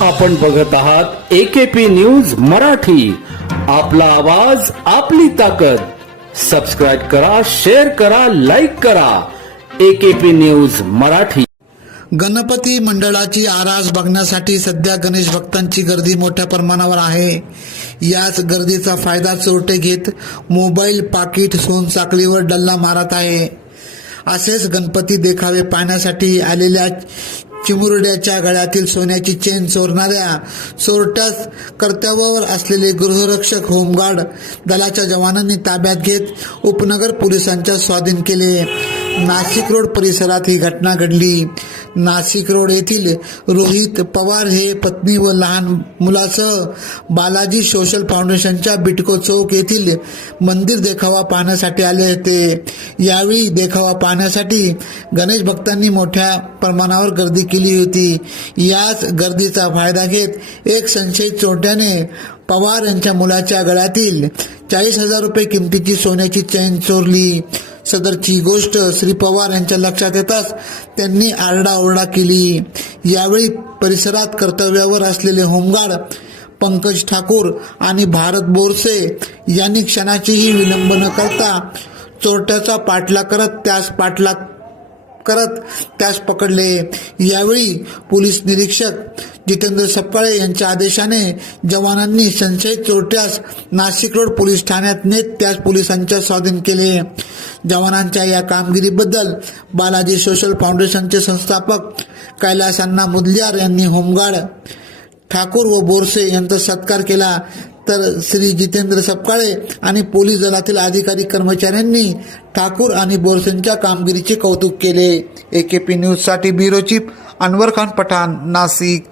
आपण बघत आहात एकेपी न्यूज मराठी. आपला आवाज आपली ताकद. सबस्क्राईब करा शेअर करा लाईक करा. AKP news Marathi. गणपती मंडळाची आरास बघण्यासाठी सध्या गणेश भक्तांची गर्दी मोठ्या प्रमाणावर आहे. याच गर्दीचा फायदा चोरटे घेत मोबाईल पाकिट सोनसाखळीवर डल्ला मारत आहे. असेच गणपती देखावे पाहण्यासाठी आलेल्या चिमुरड्याच्या गळ्यातील सोन्याची चेन चोरणाऱ्या चोरट्यास कर्तव्यावर असलेले गृहरक्षक होमगार्ड दलाच्या जवानांनी ताब्यात घेत उपनगर पोलिसांच्या स्वाधीन केले. नाशिक रोड परिसरात ही घटना घडली. नाशिक रोड येथील रोहित पवार हे पत्नी व लहान मुलासह बालाजी सोशल फाउंडेशनच्या बिटको चौक येथील मंदिर देखावा पाहण्यासाठी आले होते. यावेळी देखावा पाहण्यासाठी गणेश भक्तांनी मोठ्या प्रमाणावर गर्दी केली होती. याच गर्दीचा फायदा घेत एक संशयित चोरट्याने पवार यांच्या मुलाच्या गळ्यातील चाळीस हजार रुपये किमतीची सोन्याची चैन चोरली. सदरची गोष्ट श्री पवार यांच्या लक्षात येताच त्यांनी आरडाओरडा केली. यावेळी परिसरात कर्तव्यावर असलेले होमगार्ड पंकज ठाकूर आणि भारत बोरसे यांनी क्षणाचीही विलंब न करता चोरट्याचा पाठला करत त्यास पाठलाग करत त्यास पकडले. यावेळी पोलीस निरीक्षक जितेंद्र सपकाळे यांच्या आदेशाने जवानांनी संशयित चोरट्यास नाशिक रोड पोलीस ठाण्यात नेत त्यास पोलिसांच्या स्वाधीन केले. जवानांच्या या कामगिरीबद्दल बालाजी सोशल फाउंडेशनचे संस्थापक कैलासांना अण्णा मुदलियार यांनी होमगार्ड ठाकूर व बोरसे यांचा सत्कार केला. तर श्री जितेंद्र सपकाळे आणि पोलीस दलातील अधिकारी कर्मचाऱ्यांनी ठाकूर आणि बोरसेंच्या कामगिरीचे कौतुक केले. ए के पी न्यूजसाठी ब्युरो चीफ अनवर खान पठाण नाशिक.